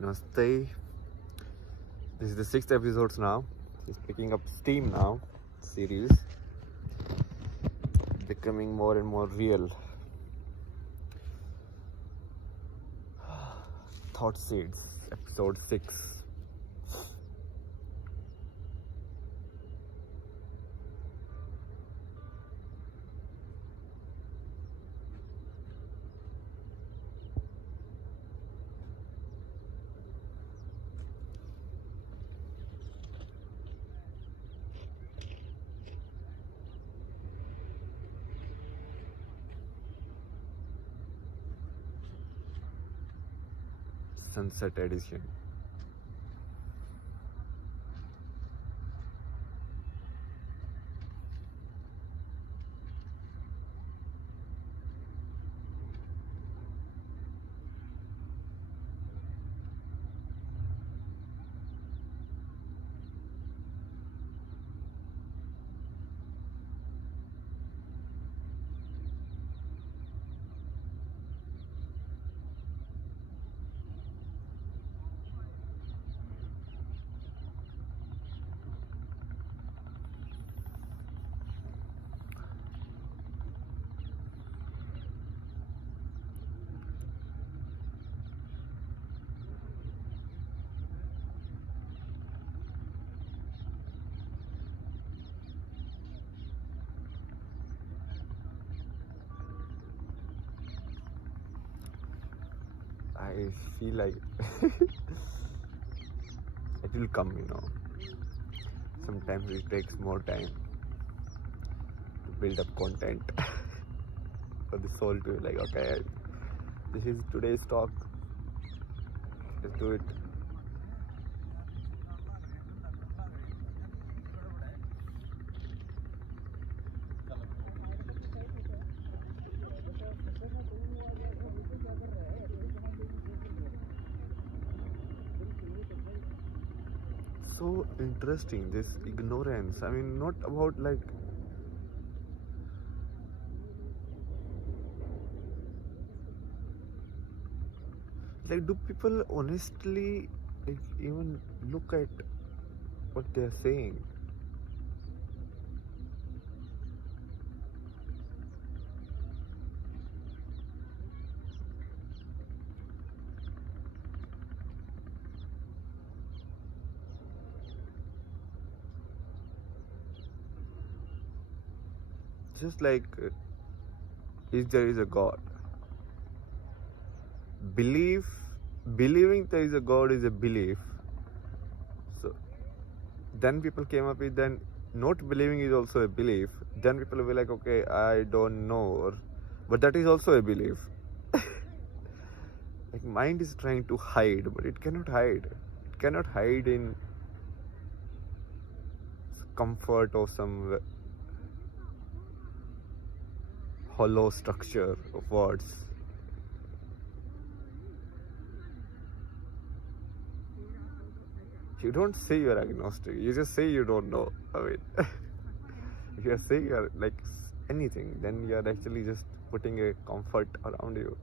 Namaste. This is the 6th episode now. It's picking up steam now. Series becoming more and more real. Thought Seeds, episode 6. Sunset edition. I feel like it will come, Sometimes it takes more time to build up content for the soul to be like, okay, this is today's talk. Let's do it. So interesting, this ignorance. I mean, not about like do people honestly even look at what they're saying? Just like if there is a God, believing there is a God is a belief. So then people came up with, then not believing is also a belief. Then people will be like, okay, I don't know, but that is also a belief. Like mind is trying to hide, but it cannot hide. It cannot hide in comfort of some hollow structure of words. You don't say you're agnostic, you just say you don't know. I mean, if you're saying you're like anything, then you're actually just putting a comfort around you.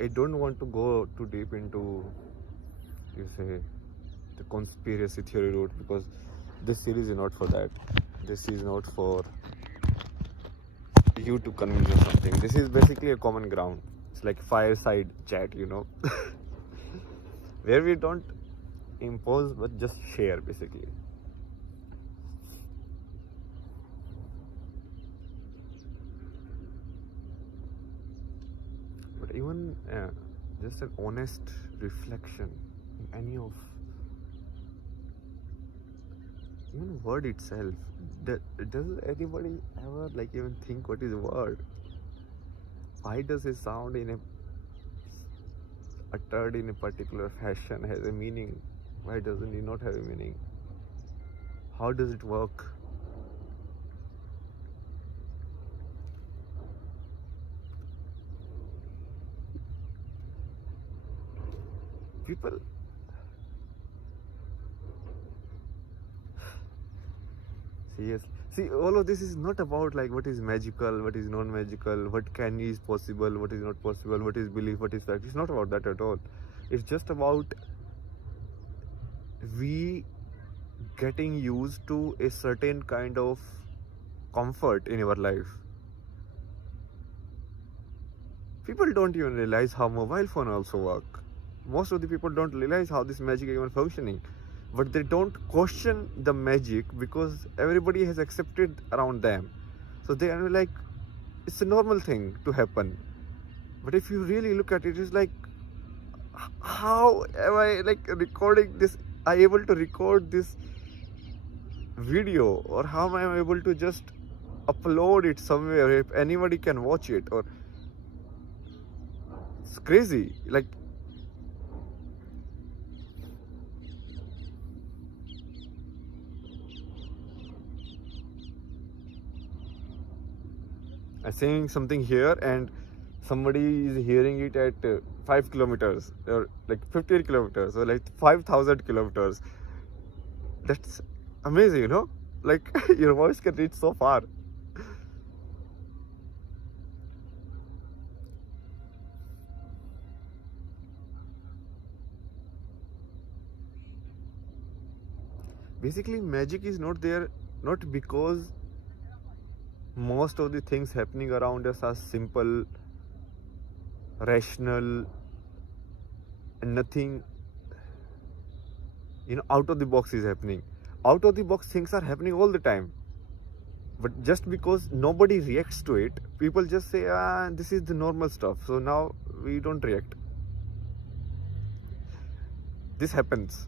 I don't want to go too deep into, you say, the conspiracy theory route, because this series is not for that. This is not for you to convince us something. This is basically a common ground. It's like fireside chat, where we don't impose but just share, basically. But even just an honest reflection any of even word itself. Does anybody ever like even think what is a word? Why does it sound in a uttered in a particular fashion has a meaning? Why doesn't it not have a meaning? How does it work? People seriously. See, all of this is not about like what is magical, what is non-magical, what can is possible, what is not possible, what is belief, what is fact. It's not about that at all. It's just about we getting used to a certain kind of comfort in our life. People don't even realize how mobile phone also work. Most of the people don't realize how this magic is even functioning, but they don't question the magic because everybody has accepted around them, so they are like it's a normal thing to happen. But if you really look at it, it's like how am I like recording this? I able to record this video, or how am I able to just upload it somewhere if anybody can watch it? Or it's crazy. Like I'm saying something here and somebody is hearing it at 5 kilometers or like 15 kilometers or like 5,000 kilometers. That's amazing, you know? Like your voice can reach so far. Basically, magic is not there not because most of the things happening around us are simple, rational, and nothing, out of the box is happening. Out of the box things are happening all the time. But just because nobody reacts to it, people just say, this is the normal stuff. So now we don't react. This happens.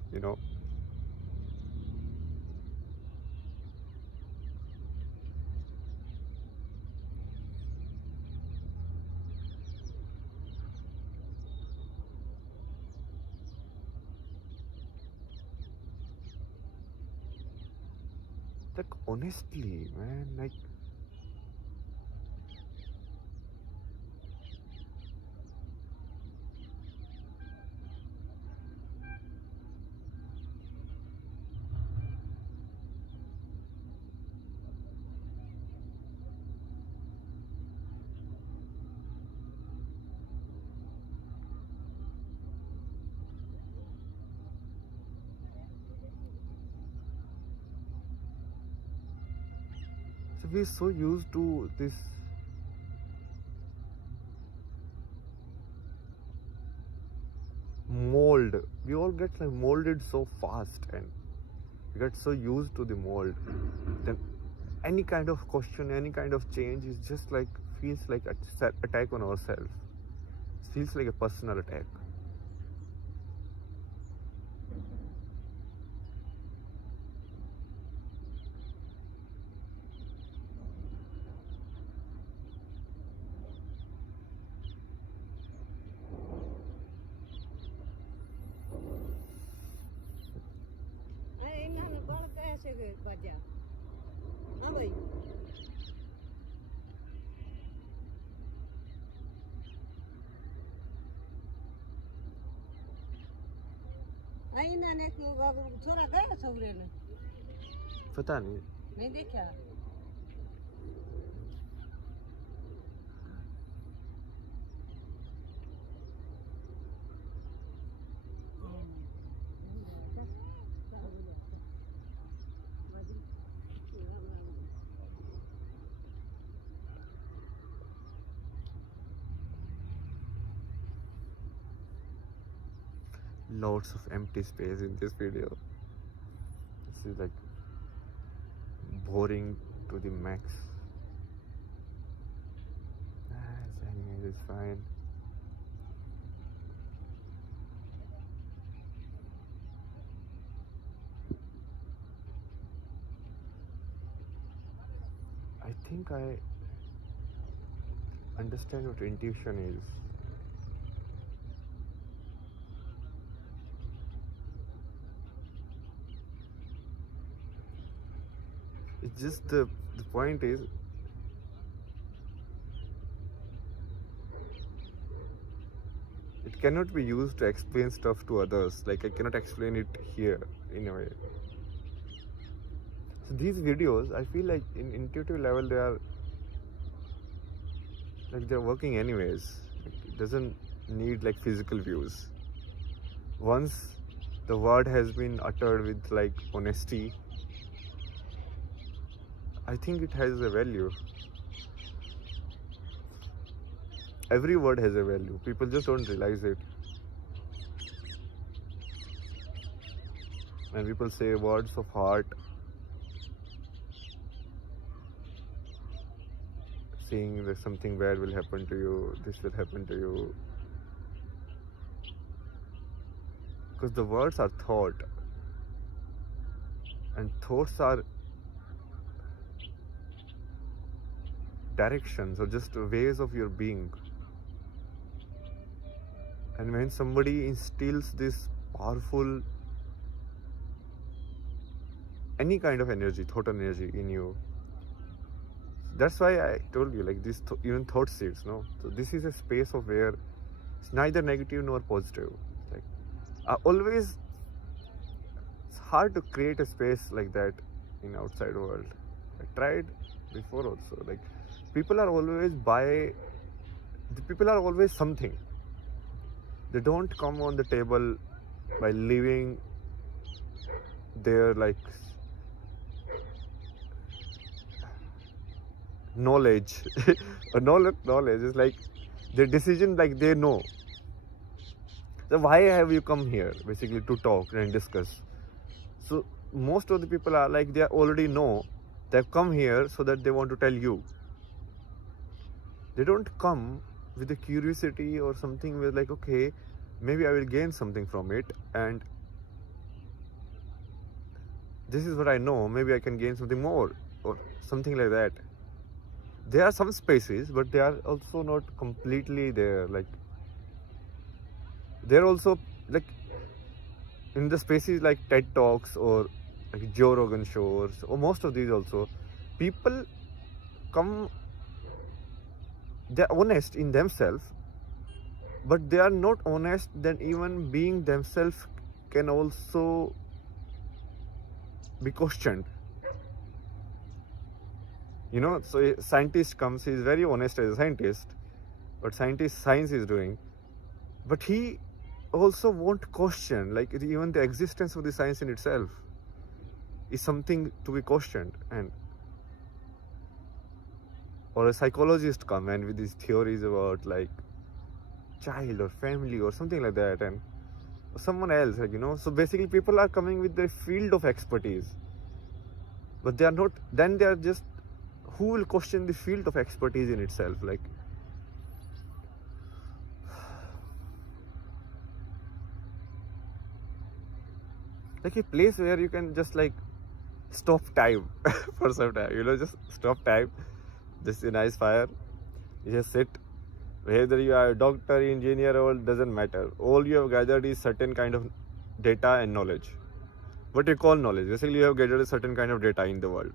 Like, honestly, man, like, so we're so used to this mold. We all get like molded so fast, and we get so used to the mold. Then any kind of question, any kind of change is just like feels like attack on ourselves. It feels like a personal attack. हाँ भाई आई ना ने छोरा गया छोकरे ने पता नहीं नहीं देखा lots of empty space in this video. This is like boring to the max. Anyways, it's fine. think I understand what intuition is. It's just the point is, it cannot be used to explain stuff to others. Like, I cannot explain it here in a way. So these videos, I feel like in intuitive level they're working anyways. Like, it doesn't need like physical views. Once the word has been uttered with like honesty, I think it has a value. Every word has a value. People just don't realize it. When people say words of heart, saying that something bad will happen to you, this will happen to you, because the words are thought, and thoughts are directions or just ways of your being. And when somebody instills this powerful, any kind of energy, thought energy in you, that's why I told you, like, this even thought seeds, no? So this is a space of where it's neither negative nor positive. Like, always, it's hard to create a space like that in outside world. I tried before also. Like, people are always something. They don't come on the table by leaving their like knowledge or knowledge is like their decision, like they know. So why have you come here basically to talk and discuss? So most of the people are like, they already know. They've come here so that they want to tell you. They don't come with a curiosity or something with like, okay, maybe I will gain something from it, and this is what I know, maybe I can gain something more or something like that. There are some spaces, but they are also not completely there. Like, they're also like in the spaces like TED Talks or like Joe Rogan shows, or most of these also, people come, they're honest in themselves, but they are not honest that even being themselves can also be questioned. You know, so a scientist comes, he's very honest as a scientist, but science is doing, but he also won't question, like, even the existence of the science in itself is something to be questioned. And or a psychologist come and with these theories about like child or family or something like that, and someone else, like, you know, so basically people are coming with their field of expertise, but they are not, then they are just, who will question the field of expertise in itself? Like a place where you can just like stop time for some time, you know, just stop time, just a nice fire, you just sit. Whether you are a doctor, engineer, or doesn't matter. All you have gathered is certain kind of data and knowledge. What you call knowledge. Basically, you have gathered a certain kind of data in the world.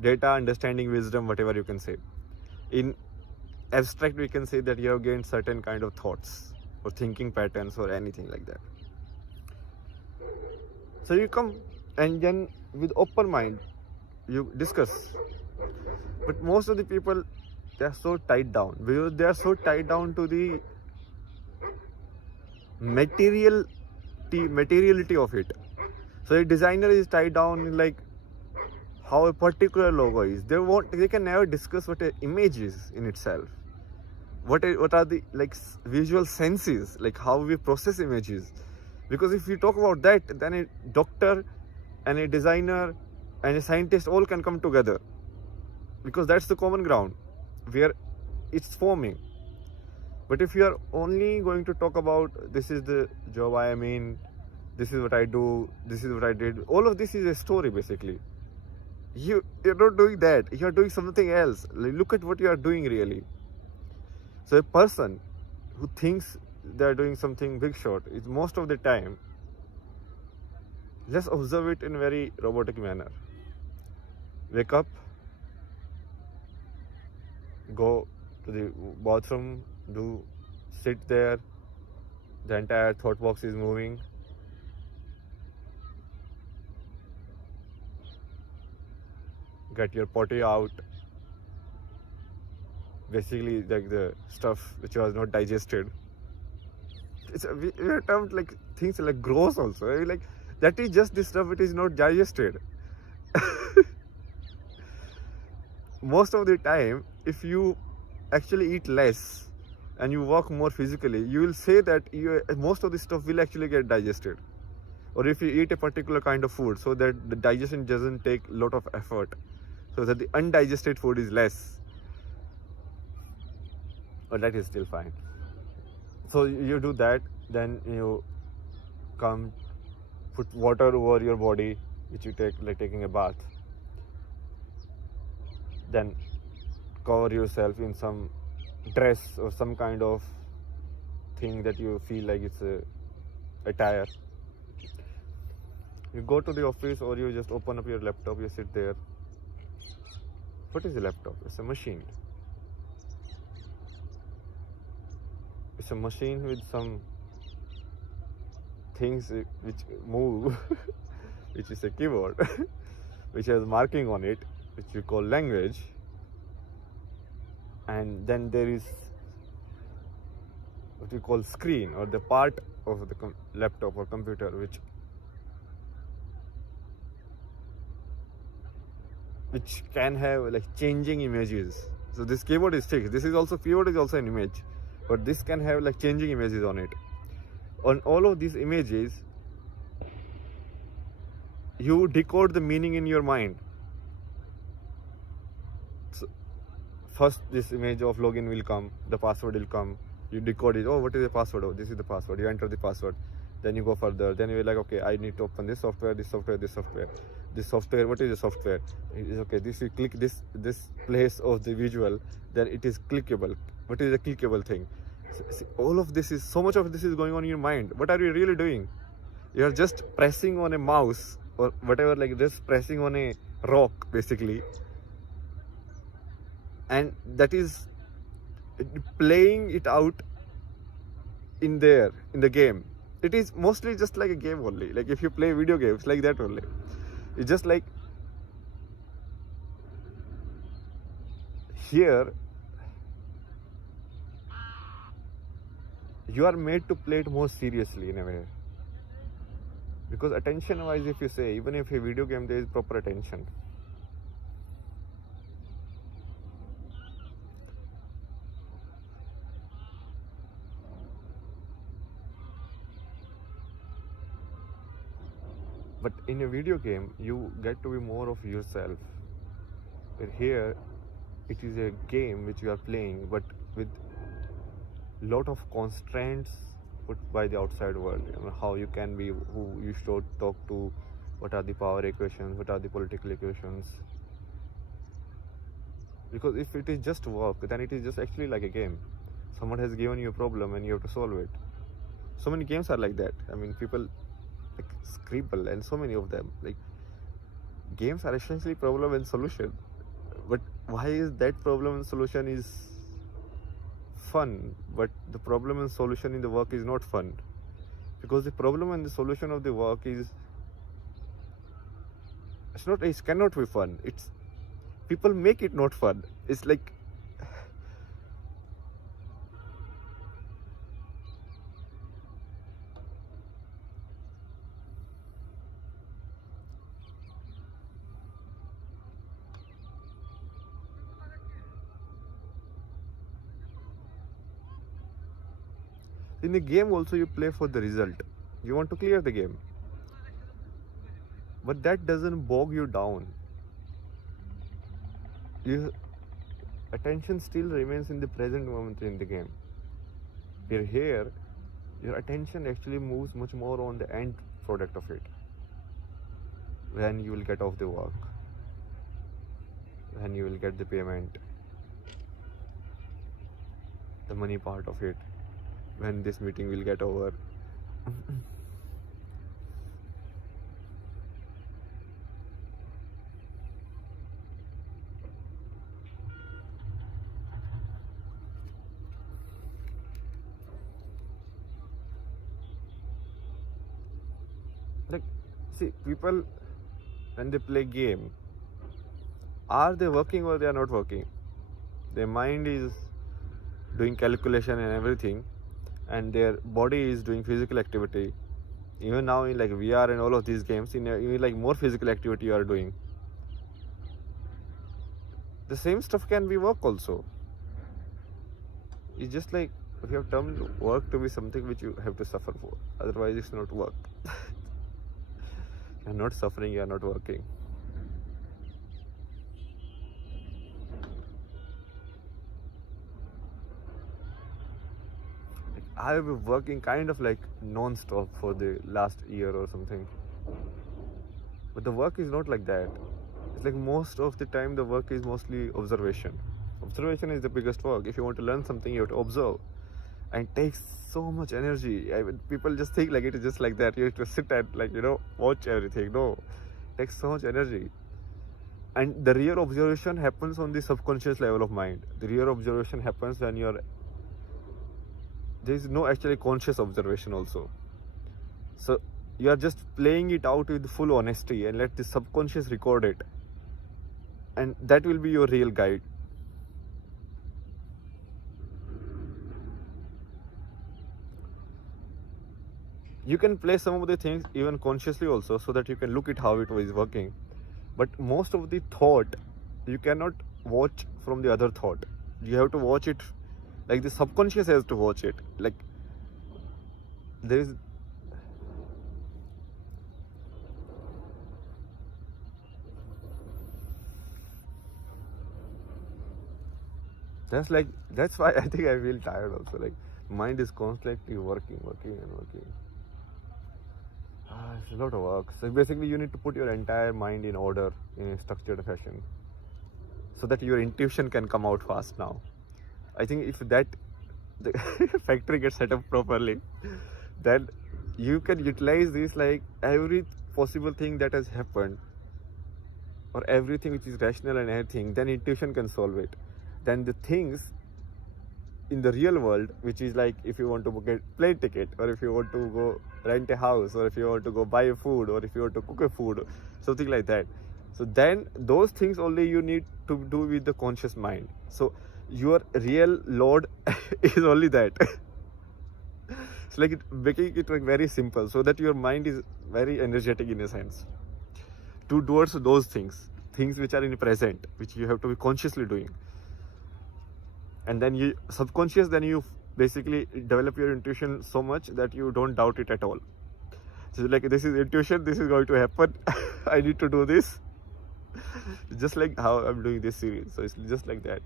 Data, understanding, wisdom, whatever you can say. In abstract, we can say that you have gained certain kind of thoughts or thinking patterns or anything like that. So you come and then with open mind, you discuss. But most of the people, they are so tied down, because they are so tied down to the materiality of it. So a designer is tied down in like how a particular logo is. They can never discuss what an image is in itself. What are the like visual senses, like how we process images. Because if we talk about that, then a doctor and a designer and a scientist all can come together, because that's the common ground where it's forming. But if you are only going to talk about, this is the job I am in, this is what I do, this is what I did, all of this is a story basically. You're not doing that. You're doing something else. Like, look at what you are doing really. So a person who thinks they're doing something big shot is most of the time, let's observe it in a very robotic manner. Wake up, go to the bathroom, sit there, the entire thought box is moving. Get your potty out. Basically, like the stuff which was not digested. We are termed like things like gross also. I mean, like that is just the stuff which is not digested. Most of the time, if you actually eat less and you work more physically, you will say that most of the stuff will actually get digested. Or if you eat a particular kind of food, so that the digestion doesn't take a lot of effort, so that the undigested food is less. But that is still fine. So you do that, then you come, put water over your body, which you take like taking a bath. Then cover yourself in some dress or some kind of thing that you feel like it's a attire. You go to the office or you just open up your laptop, you sit there. What is a laptop? It's a machine. It's a machine with some things which move, which is a keyboard, which has marking on it, which we call language. And then there is what we call screen, or the part of the laptop or computer which can have like changing images. So this keyboard is fixed. Keyboard is also an image, but this can have like changing images on it. On all of these images, you decode the meaning in your mind. So first, this image of login will come, the password will come. You decode it. Oh, what is the password? Oh, this is the password. You enter the password. Then you go further. Then you're like, okay, I need to open this software, this software, this software. This software, what is the software? It is okay. This you click this place of the visual, then it is clickable. What is the clickable thing? See, all of this is, so much of this is going on in your mind. What are you really doing? You are just pressing on a mouse or whatever, like just pressing on a rock basically, and that is playing it out in the game. It is mostly just like a game only. Like if you play video games like that only, it's just like here you are made to play it more seriously in a way, because attention wise, if you say, even if a video game there is proper attention, but in a video game you get to be more of yourself. But here it is a game which you are playing, but with lot of constraints put by the outside world. You know, how you can be, who you should talk to, what are the power equations, what are the political equations. Because if it is just work, then it is just actually like a game. Someone has given you a problem and you have to solve it. So many games are like that. I mean, people like Scribble and so many of them. Like, games are essentially problem and solution. But why is that problem and solution is fun, but the problem and solution in the work is not fun? Because the problem and the solution of the work is, it cannot be fun. It's, people make it not fun. It's like, in the game also you play for the result. You want to clear the game. But that doesn't bog you down. Your attention still remains in the present moment in the game. Here, your attention actually moves much more on the end product of it, when you will get off the work. when you will get the payment, the money part of it, when this meeting will get over. Like, see, people when they play game, are they working or they are not working? Their mind is doing calculation and everything, and their body is doing physical activity. Even now in like VR and all of these games, in like more physical activity you are doing. The same stuff can be work also. It's just like if you have termed work to be something which you have to suffer for. Otherwise, it's not work. You're not suffering, you're not working. I've been working kind of like non-stop for the last year or something. But the work is not like that. It's like most of the time the work is mostly observation. Observation is the biggest work. If you want to learn something, you have to observe. And it takes so much energy. People just think like it is just like that. You have to sit and like, watch everything. No, it takes so much energy. And the real observation happens on the subconscious level of mind. The real observation happens when there is no actually conscious observation also. So you are just playing it out with full honesty and let the subconscious record it. And that will be your real guide. You can play some of the things even consciously also, so that you can look at how it is working. But most of the thought, you cannot watch from the other thought. You have to watch it, like the subconscious has to watch it. Like there is that's why I think I feel tired also. Like mind is constantly working and working. It's a lot of work. So basically you need to put your entire mind in order in a structured fashion, so that your intuition can come out fast now. I think if the factory gets set up properly, then you can utilize this, like every possible thing that has happened, or everything which is rational and everything, then intuition can solve it. Then the things in the real world, which is like if you want to get plane ticket, or if you want to go rent a house, or if you want to go buy a food, or if you want to cook a food, something like that. So then those things only you need to do with the conscious mind. So your real load is only that. It's like making it like very simple, so that your mind is very energetic in a sense towards those things which are in the present, which you have to be consciously doing. And then you subconscious, then you basically develop your intuition so much that you don't doubt it at all. So like, this is intuition, this is going to happen. I need to do this. Just like how I'm doing this series. So it's just like that.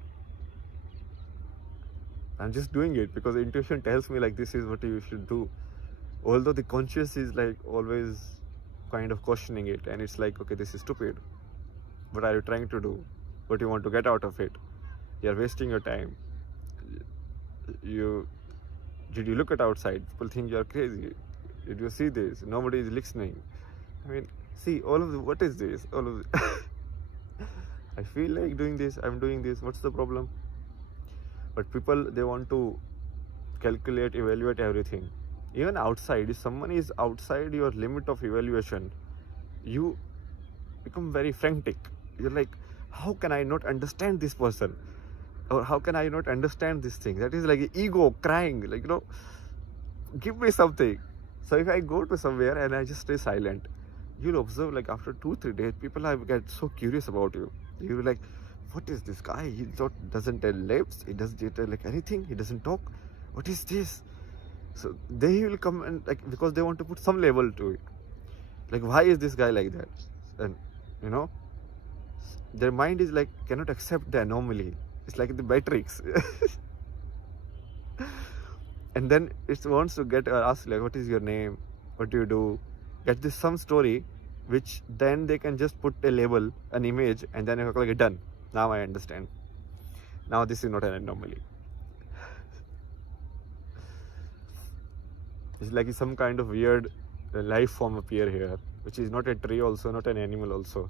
I'm just doing it because intuition tells me like this is what you should do. Although the conscious is like always kind of questioning it, and it's like, okay, this is stupid. What are you trying to do? What do you want to get out of it? You're wasting your time. Did you look at outside? People think you're crazy. Did you see this? Nobody is listening. I mean, see, all of what is this? All of I feel like doing this, I'm doing this, what's the problem? But people, they want to calculate, evaluate everything. Even outside, if someone is outside your limit of evaluation, you become very frantic. You're like, how can I not understand this person? Or how can I not understand this thing? That is like ego crying, like, give me something. So if I go to somewhere and I just stay silent, you'll observe like after 2-3 days, people get so curious about you. You're like, what is this guy? He doesn't tell lips, he doesn't tell like anything, he doesn't talk. What is this? So they will come and like, because they want to put some label to it. Like, why is this guy like that? And their mind is like, cannot accept the anomaly. It's like the matrix. And then it wants to get asked like, what is your name? What do you do? Get this some story, which then they can just put a label, an image, and then like done. Now I understand. Now this is not an anomaly. It's like some kind of weird life form appear here, which is not a tree also, not an animal also.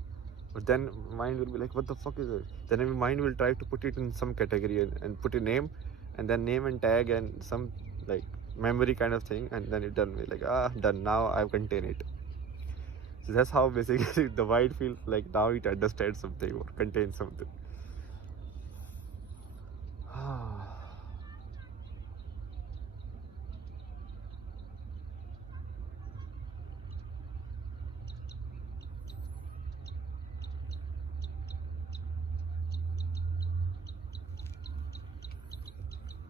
But then mind will be like, what the fuck is it? Then mind will try to put it in some category and put a name, and then name and tag and some like memory kind of thing, and then it done. Like, done. Now I've contained it. So that's how basically the mind feels like now it understands something or contains something.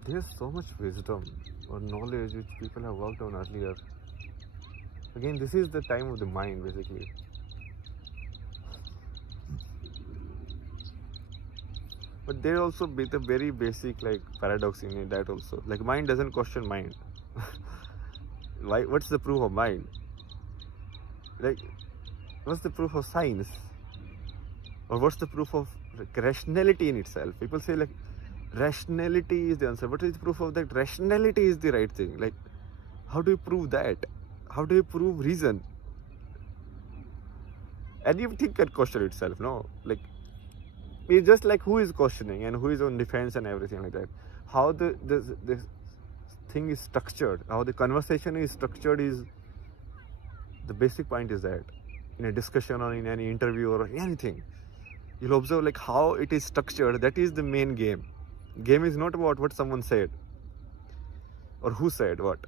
There's so much wisdom or knowledge which people have worked on earlier. Again, this is the time of the mind basically. But there also be the very basic like paradox in it, that also. Like mind doesn't question mind. Why? What's the proof of mind? Like, what's the proof of science? Or what's the proof of like, rationality in itself? People say like rationality is the answer. What is the proof of that rationality is the right thing? Like, how do you prove that? How do you prove reason? Anything can question itself, no? Like, it's just like who is questioning and who is on defense and everything like that. How this thing is structured, how the conversation is structured is the basic point is that in a discussion or in any interview or anything, you'll observe like how it is structured. That is the main game. Game is not about what someone said or who said what.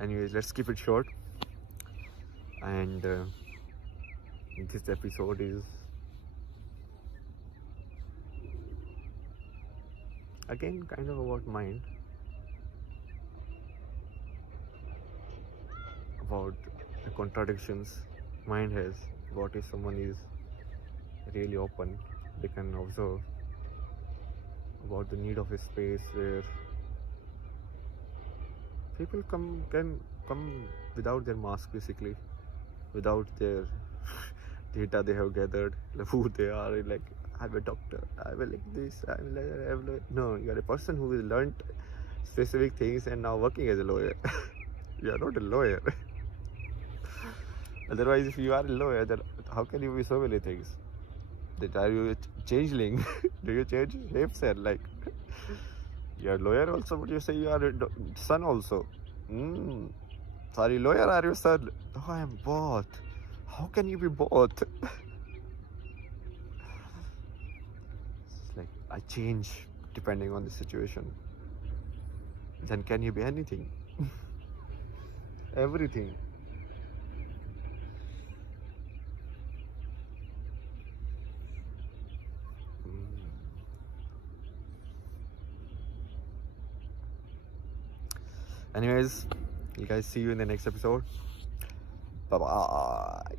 Anyways, let's keep it short. And this episode is again kind of about mind, about the contradictions mind has. What if someone is really open, they can observe about the need of a space where people can come without their mask, basically, without their data they have gathered, like who they are, like I'm a doctor, I'm like this, I'm like no, you are a person who has learned specific things and now working as a lawyer. You are not a lawyer. Otherwise, if you are a lawyer, then how can you be so many things? That are you a changeling? Do you change shapes and like you are a lawyer also, but you say you are a son also? Sorry, lawyer, are you son? Oh, I am both. How can you be both? It's like I change depending on the situation. Then can you be anything? Everything. Anyways, you guys, see you in the next episode. Bye bye.